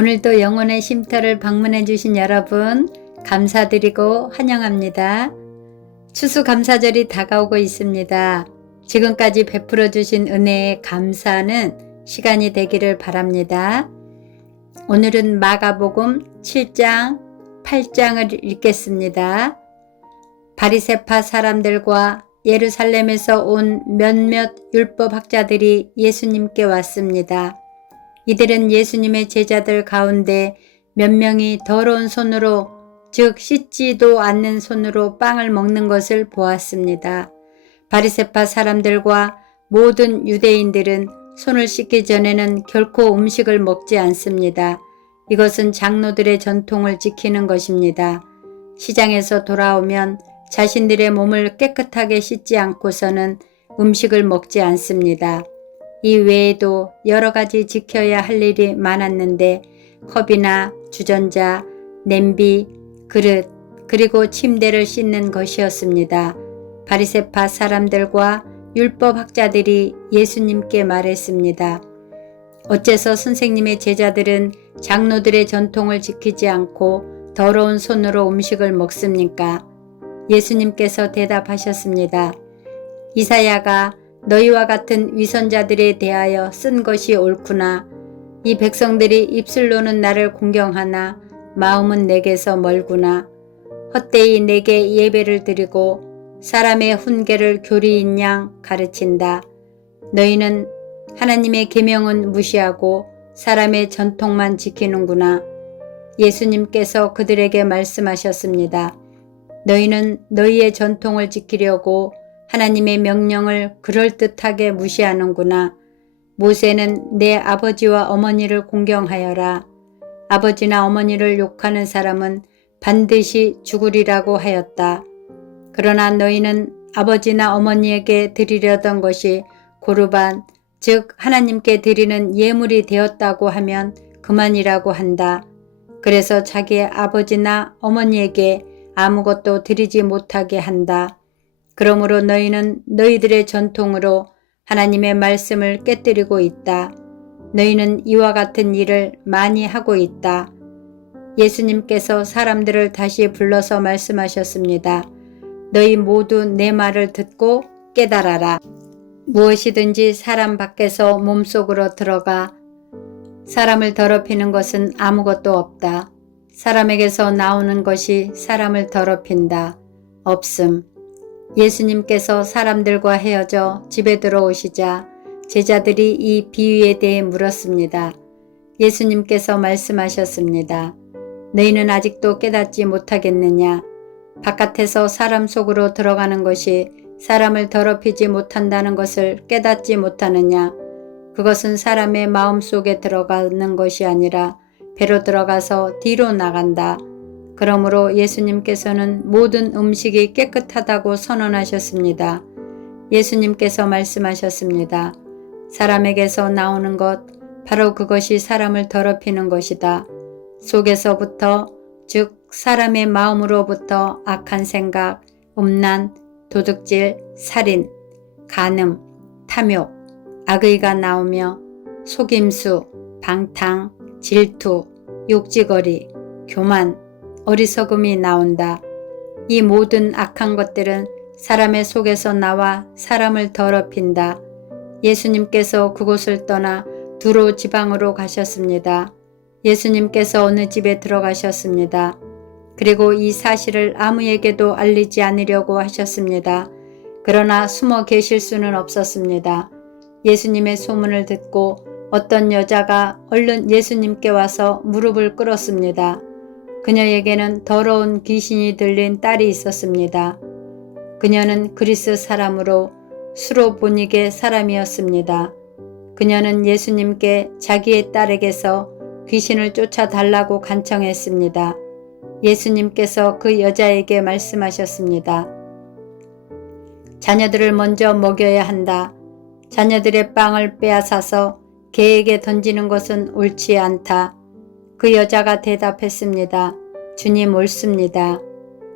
오늘도 영혼의 쉼터를 방문해 주신 여러분 감사드리고 환영합니다. 추수감사절이 다가오고 있습니다. 지금까지 베풀어 주신 은혜에 감사하는 시간이 되기를 바랍니다. 오늘은 마가복음 7장, 8장을 읽겠습니다. 바리새파 사람들과 예루살렘에서 온 몇몇 율법학자들이 예수님께 왔습니다. 이들은 예수님의 제자들 가운데 몇 명이 더러운 손으로, 즉 씻지도 않는 손으로 빵을 먹는 것을 보았습니다. 바리새파 사람들과 모든 유대인들은 손을 씻기 전에는 결코 음식을 먹지 않습니다. 이것은 장로들의 전통을 지키는 것입니다. 시장에서 돌아오면 자신들의 몸을 깨끗하게 씻지 않고서는 음식을 먹지 않습니다. 이 외에도 여러 가지 지켜야 할 일이 많았는데 컵이나 주전자, 냄비, 그릇, 그리고 침대를 씻는 것이었습니다. 바리새파 사람들과 율법학자들이 예수님께 말했습니다. 어째서 선생님의 제자들은 장로들의 전통을 지키지 않고 더러운 손으로 음식을 먹습니까? 예수님께서 대답하셨습니다. 이사야가 너희와 같은 위선자들에 대하여 쓴 것이 옳구나. 이 백성들이 입술로는 나를 공경하나 마음은 내게서 멀구나. 헛되이 내게 예배를 드리고 사람의 훈계를 교리인 양 가르친다. 너희는 하나님의 계명은 무시하고 사람의 전통만 지키는구나. 예수님께서 그들에게 말씀하셨습니다. 너희는 너희의 전통을 지키려고 하나님의 명령을 그럴듯하게 무시하는구나. 모세는 내 아버지와 어머니를 공경하여라. 아버지나 어머니를 욕하는 사람은 반드시 죽으리라고 하였다. 그러나 너희는 아버지나 어머니에게 드리려던 것이 고르반, 즉 하나님께 드리는 예물이 되었다고 하면 그만이라고 한다. 그래서 자기의 아버지나 어머니에게 아무것도 드리지 못하게 한다. 그러므로 너희는 너희들의 전통으로 하나님의 말씀을 깨뜨리고 있다. 너희는 이와 같은 일을 많이 하고 있다. 예수님께서 사람들을 다시 불러서 말씀하셨습니다. 너희 모두 내 말을 듣고 깨달아라. 무엇이든지 사람 밖에서 몸속으로 들어가 사람을 더럽히는 것은 아무것도 없다. 사람에게서 나오는 것이 사람을 더럽힌다. 없음. 예수님께서 사람들과 헤어져 집에 들어오시자 제자들이 이 비유에 대해 물었습니다. 예수님께서 말씀하셨습니다. 너희는 아직도 깨닫지 못하겠느냐? 바깥에서 사람 속으로 들어가는 것이 사람을 더럽히지 못한다는 것을 깨닫지 못하느냐? 그것은 사람의 마음 속에 들어가는 것이 아니라 배로 들어가서 뒤로 나간다. 그러므로 예수님께서는 모든 음식이 깨끗하다고 선언하셨습니다. 예수님께서 말씀하셨습니다. 사람에게서 나오는 것, 바로 그것이 사람을 더럽히는 것이다. 속에서부터, 즉 사람의 마음으로부터 악한 생각, 음란, 도둑질, 살인, 간음, 탐욕, 악의가 나오며 속임수, 방탕, 질투, 욕지거리, 교만, 어리석음이 나온다. 이 모든 악한 것들은 사람의 속에서 나와 사람을 더럽힌다. 예수님께서 그곳을 떠나 두로 지방으로 가셨습니다. 예수님께서 어느 집에 들어가셨습니다. 그리고 이 사실을 아무에게도 알리지 않으려고 하셨습니다. 그러나 숨어 계실 수는 없었습니다. 예수님의 소문을 듣고 어떤 여자가 얼른 예수님께 와서 무릎을 꿇었습니다. 그녀에게는 더러운 귀신이 들린 딸이 있었습니다. 그녀는 그리스 사람으로 수로보니게 사람이었습니다. 그녀는 예수님께 자기의 딸에게서 귀신을 쫓아달라고 간청했습니다. 예수님께서 그 여자에게 말씀하셨습니다. 자녀들을 먼저 먹여야 한다. 자녀들의 빵을 빼앗아서 개에게 던지는 것은 옳지 않다. 그 여자가 대답했습니다. 주님, 옳습니다.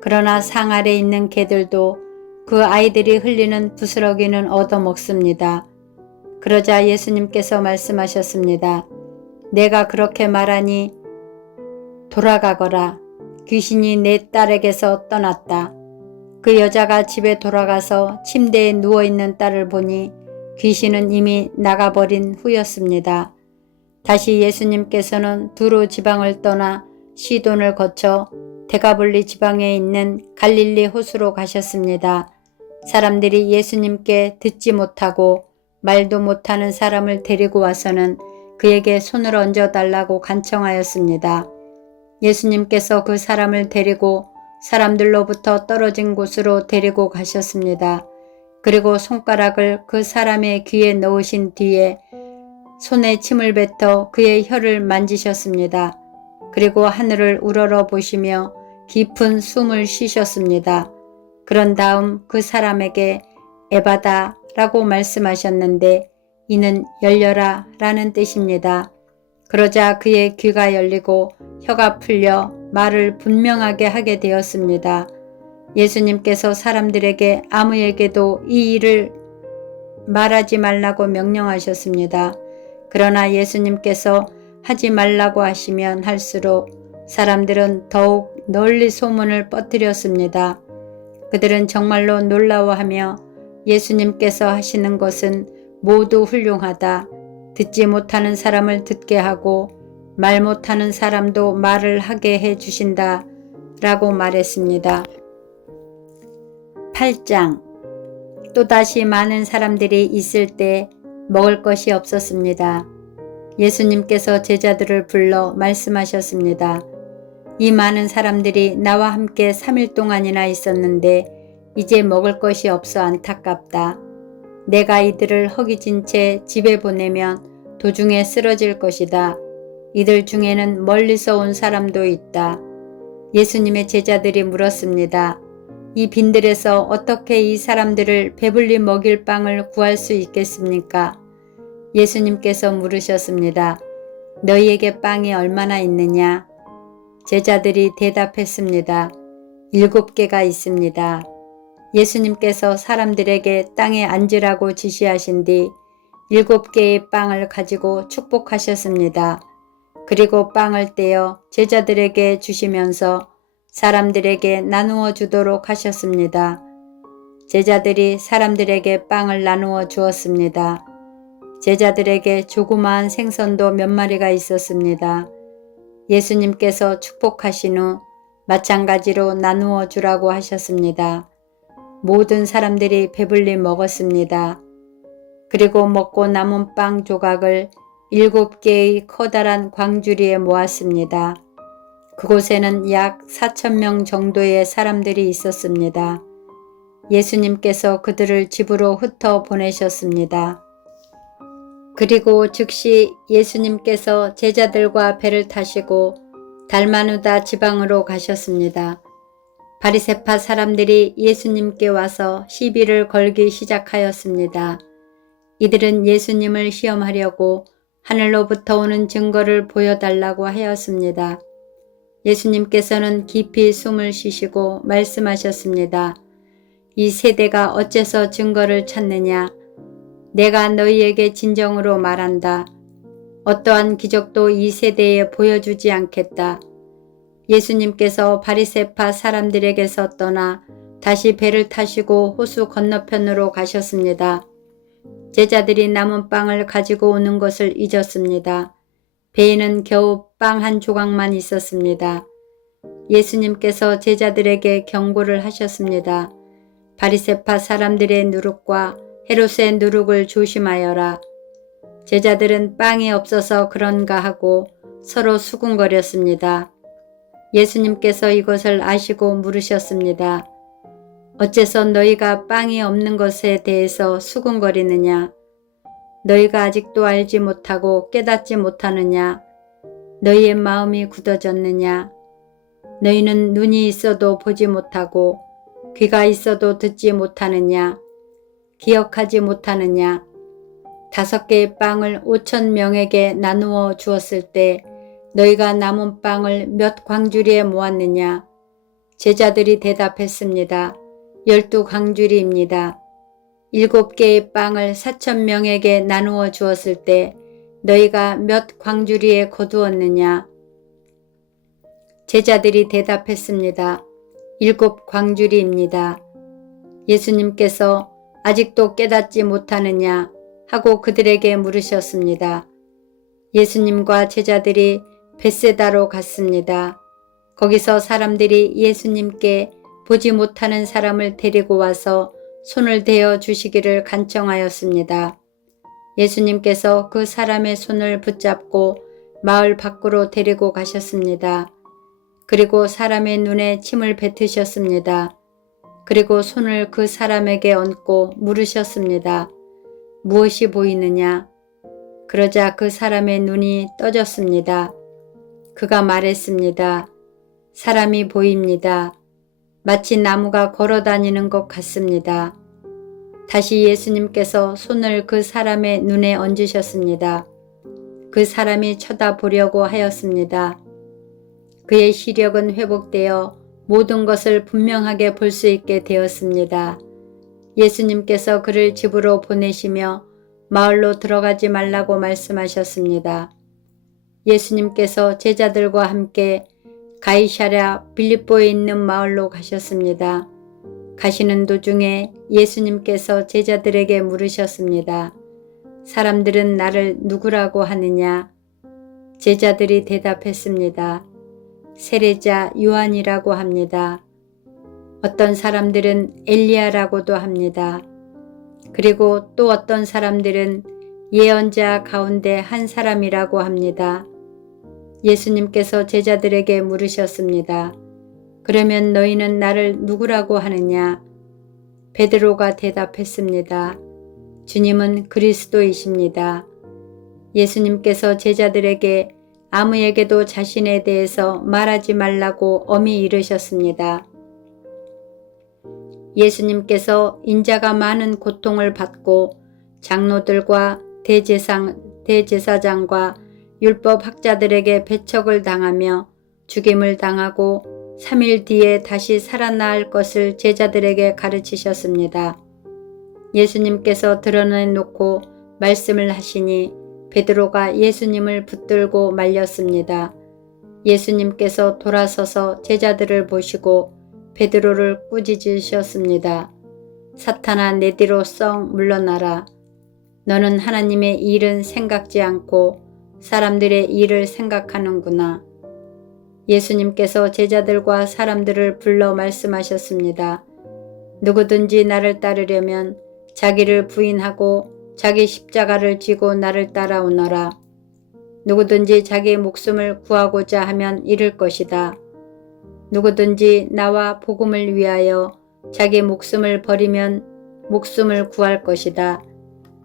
그러나 상 아래 있는 개들도 그 아이들이 흘리는 부스러기는 얻어먹습니다. 그러자 예수님께서 말씀하셨습니다. 내가 그렇게 말하니 돌아가거라. 귀신이 내 딸에게서 떠났다. 그 여자가 집에 돌아가서 침대에 누워있는 딸을 보니 귀신은 이미 나가버린 후였습니다. 다시 예수님께서는 두로 지방을 떠나 시돈을 거쳐 데가볼리 지방에 있는 갈릴리 호수로 가셨습니다. 사람들이 예수님께 듣지 못하고 말도 못하는 사람을 데리고 와서는 그에게 손을 얹어달라고 간청하였습니다. 예수님께서 그 사람을 데리고 사람들로부터 떨어진 곳으로 데리고 가셨습니다. 그리고 손가락을 그 사람의 귀에 넣으신 뒤에 손에 침을 뱉어 그의 혀를 만지셨습니다. 그리고 하늘을 우러러 보시며 깊은 숨을 쉬셨습니다. 그런 다음 그 사람에게 에바다 라고 말씀하셨는데 이는 열려라 라는 뜻입니다. 그러자 그의 귀가 열리고 혀가 풀려 말을 분명하게 하게 되었습니다. 예수님께서 사람들에게 아무에게도 이 일을 말하지 말라고 명령하셨습니다. 그러나 예수님께서 하지 말라고 하시면 할수록 사람들은 더욱 널리 소문을 퍼뜨렸습니다. 그들은 정말로 놀라워하며 예수님께서 하시는 것은 모두 훌륭하다. 듣지 못하는 사람을 듣게 하고 말 못하는 사람도 말을 하게 해 주신다 라고 말했습니다. 8장. 또다시 많은 사람들이 있을 때 먹을 것이 없었습니다. 예수님께서 제자들을 불러 말씀하셨습니다. 이 많은 사람들이 나와 함께 3일 동안이나 있었는데 이제 먹을 것이 없어 안타깝다. 내가 이들을 허기진 채 집에 보내면 도중에 쓰러질 것이다. 이들 중에는 멀리서 온 사람도 있다. 예수님의 제자들이 물었습니다. 이 빈들에서 어떻게 이 사람들을 배불리 먹일 빵을 구할 수 있겠습니까? 예수님께서 물으셨습니다. 너희에게 빵이 얼마나 있느냐? 제자들이 대답했습니다. 7개가 있습니다. 예수님께서 사람들에게 땅에 앉으라고 지시하신 뒤 7개의 빵을 가지고 축복하셨습니다. 그리고 빵을 떼어 제자들에게 주시면서 사람들에게 나누어 주도록 하셨습니다. 제자들이 사람들에게 빵을 나누어 주었습니다. 제자들에게 조그마한 생선도 몇 마리가 있었습니다. 예수님께서 축복하신 후 마찬가지로 나누어 주라고 하셨습니다. 모든 사람들이 배불리 먹었습니다. 그리고 먹고 남은 빵 조각을 7개의 커다란 광주리에 모았습니다. 그곳에는 약 4,000명 정도의 사람들이 있었습니다. 예수님께서 그들을 집으로 흩어 보내셨습니다. 그리고 즉시 예수님께서 제자들과 배를 타시고 달마누다 지방으로 가셨습니다. 바리새파 사람들이 예수님께 와서 시비를 걸기 시작하였습니다. 이들은 예수님을 시험하려고 하늘로부터 오는 증거를 보여달라고 하였습니다. 예수님께서는 깊이 숨을 쉬시고 말씀하셨습니다. 이 세대가 어째서 증거를 찾느냐? 내가 너희에게 진정으로 말한다. 어떠한 기적도 이 세대에 보여주지 않겠다. 예수님께서 바리새파 사람들에게서 떠나 다시 배를 타시고 호수 건너편으로 가셨습니다. 제자들이 남은 빵을 가지고 오는 것을 잊었습니다. 배에는 겨우 빵 한 조각만 있었습니다. 예수님께서 제자들에게 경고를 하셨습니다. 바리새파 사람들의 누룩과 헤롯의 누룩을 조심하여라. 제자들은 빵이 없어서 그런가 하고 서로 수군거렸습니다. 예수님께서 이것을 아시고 물으셨습니다. 어째서 너희가 빵이 없는 것에 대해서 수군거리느냐? 너희가 아직도 알지 못하고 깨닫지 못하느냐? 너희의 마음이 굳어졌느냐? 너희는 눈이 있어도 보지 못하고 귀가 있어도 듣지 못하느냐? 기억하지 못하느냐? 5개의 빵을 5,000명에게 나누어 주었을 때 너희가 남은 빵을 몇 광주리에 모았느냐? 제자들이 대답했습니다. 12광주리입니다. 7개의 빵을 4,000명에게 나누어 주었을 때 너희가 몇 광주리에 거두었느냐? 제자들이 대답했습니다. 7 광주리입니다. 예수님께서 아직도 깨닫지 못하느냐 하고 그들에게 물으셨습니다. 예수님과 제자들이 벳세다로 갔습니다. 거기서 사람들이 예수님께 보지 못하는 사람을 데리고 와서 손을 대어 주시기를 간청하였습니다. 예수님께서 그 사람의 손을 붙잡고 마을 밖으로 데리고 가셨습니다. 그리고 사람의 눈에 침을 뱉으셨습니다. 그리고 손을 그 사람에게 얹고 물으셨습니다. 무엇이 보이느냐? 그러자 그 사람의 눈이 떠졌습니다. 그가 말했습니다. 사람이 보입니다. 마치 나무가 걸어다니는 것 같습니다. 다시 예수님께서 손을 그 사람의 눈에 얹으셨습니다. 그 사람이 쳐다보려고 하였습니다. 그의 시력은 회복되어 모든 것을 분명하게 볼 수 있게 되었습니다. 예수님께서 그를 집으로 보내시며 마을로 들어가지 말라고 말씀하셨습니다. 예수님께서 제자들과 함께 가이사랴 빌립보에 있는 마을로 가셨습니다. 가시는 도중에 예수님께서 제자들에게 물으셨습니다. 사람들은 나를 누구라고 하느냐? 제자들이 대답했습니다. 세례자 요한이라고 합니다. 어떤 사람들은 엘리야라고도 합니다. 그리고 또 어떤 사람들은 예언자 가운데 한 사람이라고 합니다. 예수님께서 제자들에게 물으셨습니다. 그러면 너희는 나를 누구라고 하느냐? 베드로가 대답했습니다. 주님은 그리스도이십니다. 예수님께서 제자들에게 아무에게도 자신에 대해서 말하지 말라고 엄히 이르셨습니다. 예수님께서 인자가 많은 고통을 받고 장로들과 대제사장과 율법학자들에게 배척을 당하며 죽임을 당하고 3일 뒤에 다시 살아날 것을 제자들에게 가르치셨습니다. 예수님께서 드러내놓고 말씀을 하시니 베드로가 예수님을 붙들고 말렸습니다. 예수님께서 돌아서서 제자들을 보시고 베드로를 꾸짖으셨습니다. 사탄아, 내 뒤로 썩 물러나라. 너는 하나님의 일은 생각지 않고 사람들의 일을 생각하는구나. 예수님께서 제자들과 사람들을 불러 말씀하셨습니다. 누구든지 나를 따르려면 자기를 부인하고 자기 십자가를 지고 나를 따라오너라. 누구든지 자기 목숨을 구하고자 하면 잃을 것이다. 누구든지 나와 복음을 위하여 자기 목숨을 버리면 목숨을 구할 것이다.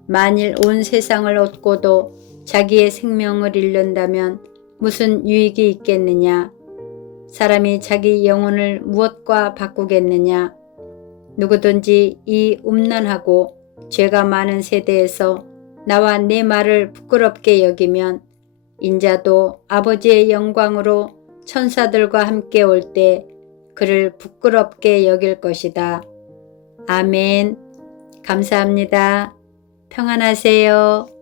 만일 온 세상을 얻고도 자기의 생명을 잃는다면 무슨 유익이 있겠느냐? 사람이 자기 영혼을 무엇과 바꾸겠느냐? 누구든지 이 음란하고 죄가 많은 세대에서 나와 내 말을 부끄럽게 여기면 인자도 아버지의 영광으로 천사들과 함께 올 때 그를 부끄럽게 여길 것이다. 아멘. 감사합니다. 평안하세요.